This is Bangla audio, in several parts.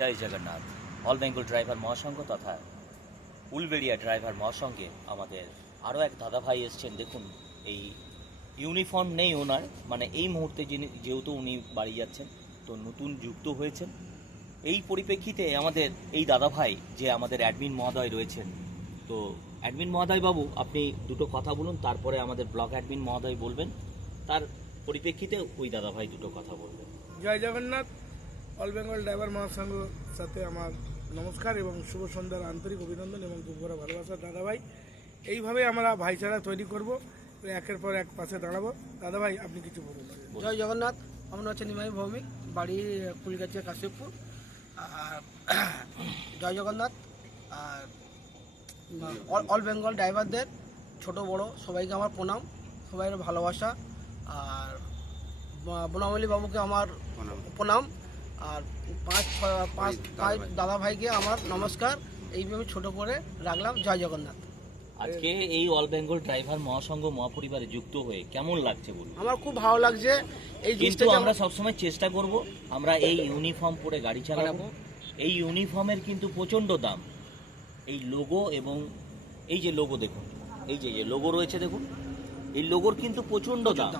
জয় জগন্নাথ। অল বেঙ্গল ড্রাইভার মহাসংঘ তথা উলবেড়িয়া ড্রাইভার মহাসংঘে আমাদের আরও এক দাদাভাই এসছেন। দেখুন, এই ইউনিফর্ম নেই ওনার, মানে এই মুহূর্তে যেহেতু উনি বাড়ি যাচ্ছেন, তো নতুন যুক্ত হয়েছেন। এই পরিপ্রেক্ষিতে আমাদের এই দাদাভাই যে আমাদের অ্যাডমিন মহোদয় রয়েছেন, তো অ্যাডমিন মহোদয় বাবু আপনি দুটো কথা বলুন, তারপরে আমাদের ব্লক অ্যাডমিন মহোদয় বলবেন, তার পরিপ্রেক্ষিতে ওই দাদাভাই দুটো কথা বলবেন। জয় জগন্নাথ। অল বেঙ্গল ড্রাইভার মহাসংঘের সাথে আমার নমস্কার এবং শুভ সন্ধ্যার আন্তরিক অভিনন্দন এবং খুব বড় ভালোবাসা। দাদাভাই, এইভাবে আমরা ভাইচারা তৈরি করব, একের পর এক পাশে দাঁড়াবো। দাদাভাই আপনি কিছু বলুন। জয় জগন্নাথ। আমার হচ্ছে নিমাই ভৌমিক, বাড়ি কুলগাছিয়া কাশিপুর। আর জয় জগন্নাথ। আর অল বেঙ্গল ড্রাইভারদের ছোট বড় সবাইকে আমার প্রণাম, সবাইয়ের ভালোবাসা। আর বনামলী বাবুকে আমার প্রণাম। আর পাঁচ দাদা ভাইকে আমার নমস্কার। এইভাবে ছোট করে রাখলাম। জয় জগন্নাথ। আজকে এই অল বেঙ্গল ড্রাইভার মহাসংঘ মহাপরিবারে যুক্ত হয়ে কেমন লাগছে বলুন? আমার খুব ভালো লাগছে। এই কিন্তু আমরা সবসময় চেষ্টা করব আমরা এই ইউনিফর্ম পরে গাড়ি চালাবো। এই ইউনিফর্মের কিন্তু প্রচণ্ড দাম। এই লোগো এবং এই যে লোগো দেখুন, এই যে লোগো রয়েছে দেখুন, এই লোগোর কিন্তু প্রচণ্ড দাম।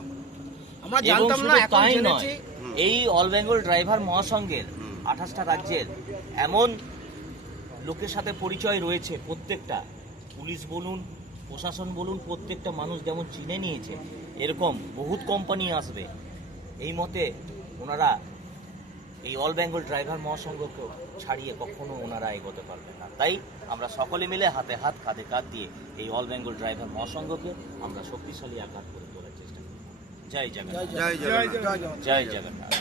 আমরা জানতাম না, এখন তাই নয়, জেনেছি। এই অল বেঙ্গল ড্রাইভার মহাসংঘের 28টা রাজ্যের এমন লোকের সাথে পরিচয় রয়েছে, প্রত্যেকটা পুলিশ বলুন, প্রশাসন বলুন, প্রত্যেকটা মানুষ যেমন চিনে নিয়েছে, এরকম বহুত কোম্পানি আসবে। এই মতে ওনারা এই অল বেঙ্গল ড্রাইভার মহাসংঘকে ছাড়িয়ে কখনো ওনারা এগোতে পারবেন না। তাই আমরা সকলে মিলে হাতে হাত কাঁধে কাঁধ দিয়ে এই অল বেঙ্গল ড্রাইভার মহাসংঘকে আমরা শক্তিশালী আকার করে তোলার চেষ্টা করি। জয় জগন্নাথ। জয় জগন্নাথ। জয় জগন্নাথ।